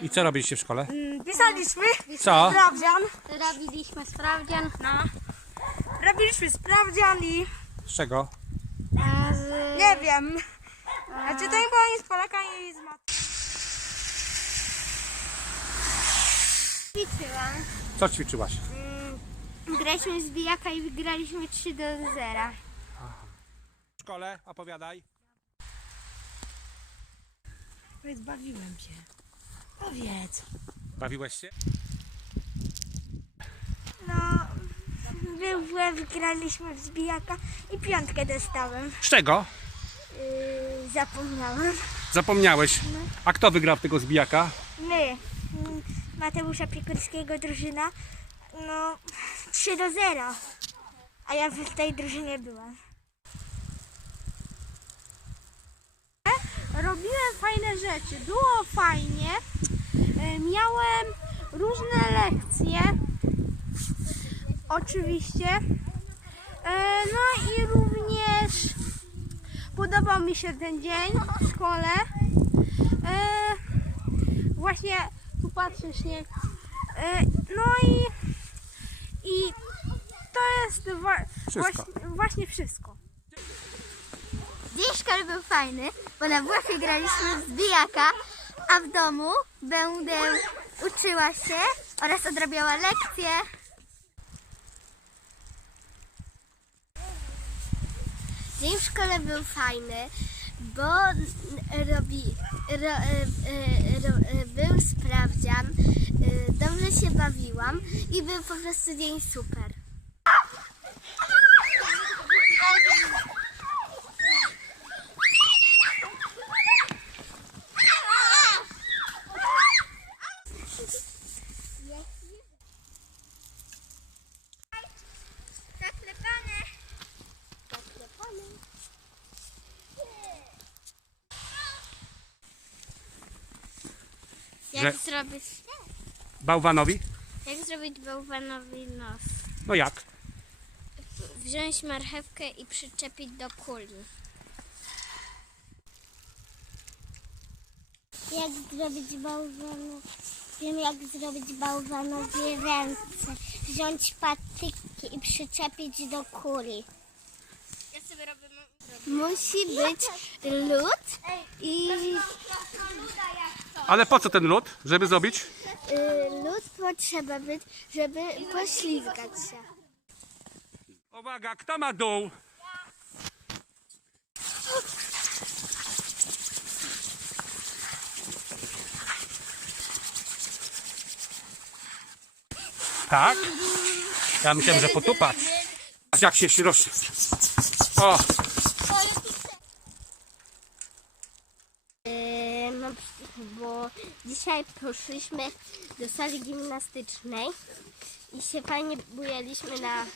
I co robiliście w szkole? Pisaliśmy Co? sprawdzian. Robiliśmy sprawdzian. No. Robiliśmy sprawdzian i Z czego? e, Z... nie wiem. Znaczy to chyba jest Polaka i z mat. Ćwiczyłam. Co ćwiczyłaś? Graliśmy z bijaka i wygraliśmy 3 do 0. W szkole? Opowiadaj. Powiedz, bawiłem się. Powiedz. Bawiłeś się? No, był WF, wygraliśmy w zbijaka i piątkę dostałem. Z czego? Yy, zapomniałem. Zapomniałeś. A kto wygrał tego zbijaka? My, mm, Mateusza Pikurskiego drużyna, no 3 do 0. A ja w tej drużynie byłam. Fajne rzeczy. Było fajnie. E, Miałem różne lekcje. Oczywiście. E, No i również podobał mi się ten dzień w szkole. E, Właśnie tu patrzę śnieg. E, No i, i to jest wa- Wszystko. Właśnie, właśnie wszystko. Szkoły był fajny, bo na WF graliśmy w zbijaka, a w domu będę uczyła się oraz odrabiała lekcje. Dzień w szkole był fajny, bo robi, ro, e, e, ro, e, był sprawdzian, dobrze się bawiłam i był po prostu dzień super. Jak zrobić Bałwanowi? jak zrobić bałwanowi nos? No jak? Wziąć marchewkę i przyczepić do kuli. Jak zrobić bałwanów? Wiem jak zrobić bałwanowi ręce. Wziąć patyki i przyczepić do kuli. Musi być lód i Ale po co ten lód? Żeby zrobić? y, lód potrzeba być, żeby poślizgać się. Uwaga, kto ma dół? Tak? Ja myślałem, że potupać. A jak się roz... O, Yy, no, bo dzisiaj poszliśmy do sali gimnastycznej i się fajnie bujaliśmy na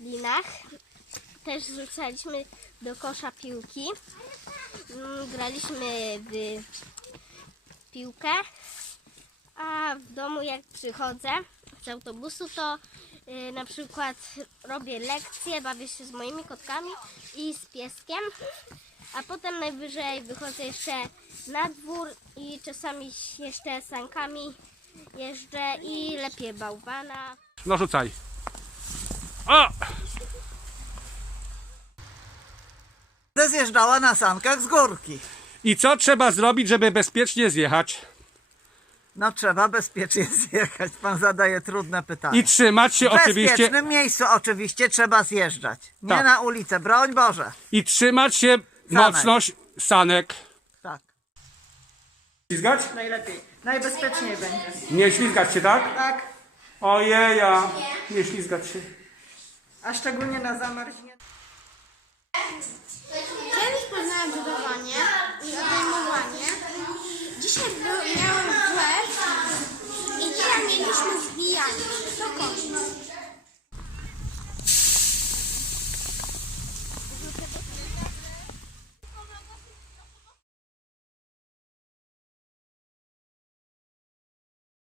linach. Też rzucaliśmy do kosza piłki. Mm, Graliśmy w piłkę. A w domu jak przychodzę z autobusu, to na przykład robię lekcje, bawię się z moimi kotkami i z pieskiem. A potem najwyżej wychodzę jeszcze na dwór i czasami jeszcze sankami jeżdżę i lepiej bałwana. no rzucaj. O! Będę zjeżdżała na sankach z górki. I co trzeba zrobić, żeby bezpiecznie zjechać? No trzeba bezpiecznie zjechać. Pan zadaje trudne pytanie. I trzymać się w oczywiście bezpiecznym miejscu oczywiście trzeba zjeżdżać. Nie Tak. na ulicę. Broń Boże. i trzymać się mocno sanek. Tak. Ślizgać? Najlepiej. Najbezpieczniej będzie. Nie ślizgać się, tak? Tak. Ojeja, nie ślizgać się. A szczególnie na zamarznięcie. Kiedyś poznałem budowanie i odejmowanie.